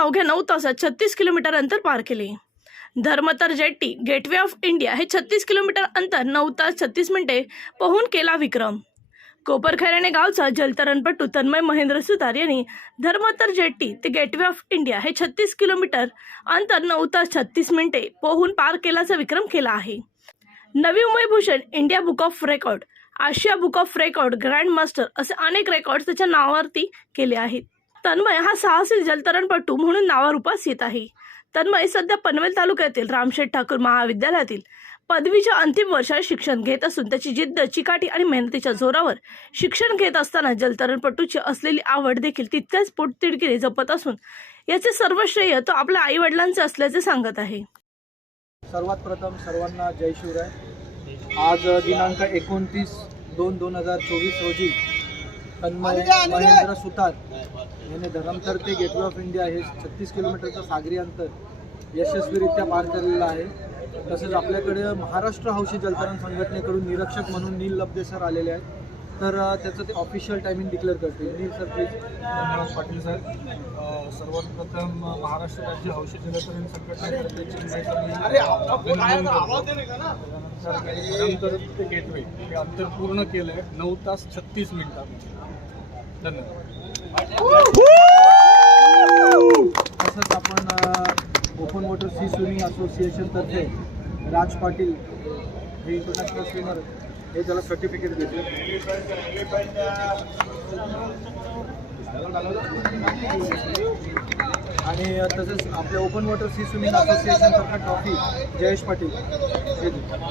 नऊ तासात छत्तीस किलोमीटर अंतर पार केले. Dharamtar jetty Gateway of India हे छत्तीस किलोमीटर अंतर नऊ तास छत्तीस मिनिटे पोहून केला विक्रम. कोपरखैराणे गावचा जलतरणपटू तन्मय महेंद्र सुतार यांनी धर्मतर जेट्टी ते गेटवे ऑफ इंडिया हे छत्तीस किलोमीटर अंतर नऊ तास छत्तीस मिनिटे पोहून पार केल्याचा विक्रम केला आहे. Navi Mumbai Bhushan India book of record Asia book of record grand master असे अनेक रेकॉर्ड त्याच्या नावावरती केले आहेत. तन्मय हा साहसी जलतरणपटू म्हणून नावारूपास येत आहे. तन्मय सध्या पनवेल तालुक्यातील रामशेठ ठाकूर महाविद्यालयातील पदवीच्या अंतिम वर्षात शिक्षण घेत असून त्याची जिद्द चिकाटी आणि मेहनतीच्या जोरावर शिक्षण घेत असताना जलतरणपटूची असलेली आवड देखील तितक्याच पोटतिडकीने जपत असून याचे सर्व श्रेय तो आपल्या आई वडिलांचे असल्याचे सांगत आहे. सर्वात प्रथम सर्वांना जय शिवराय. आज दिनांक एकोणतीस दोन दोन हजार चोवीस रोजी तन्मय महेंद्र सुतार याने धरमतर ते गेटवे ऑफ इंडिया हे छत्तीस किलोमीटरचं सागरी अंतर यशस्वीरित्या पार केलेलं आहे. तसेच आपल्याकडे महाराष्ट्र हौशी जलतरण संघटनेकडून निरीक्षक म्हणून नील लब्धे सर आलेले आहेत. तर त्याचं ते ऑफिशियल टायमिंग डिक्लेअर करतील नील सर प्लीज धन्यवाद पाटील साहेब अ, सर्वात प्रथम अ, महाराष्ट्र राज्य औषध जलतरण संघटनेतर्फे करतो. ते गेटवे हे अंतर पूर्ण केलं आहे नऊ तास छत्तीस मिनिटात. धन्यवाद. तसंच आपण ओपन वॉटर सी स्विमिंग असोसिएशनतर्फे राज पाटील हे इंटरनॅशनल स्विमर हे त्याला सर्टिफिकेट देते. आणि तसंच आपल्या ओपन वॉटर सी स्विमिंग असोसिएशनतर्फे ट्रॉफी जयेश पाटील. हे देते.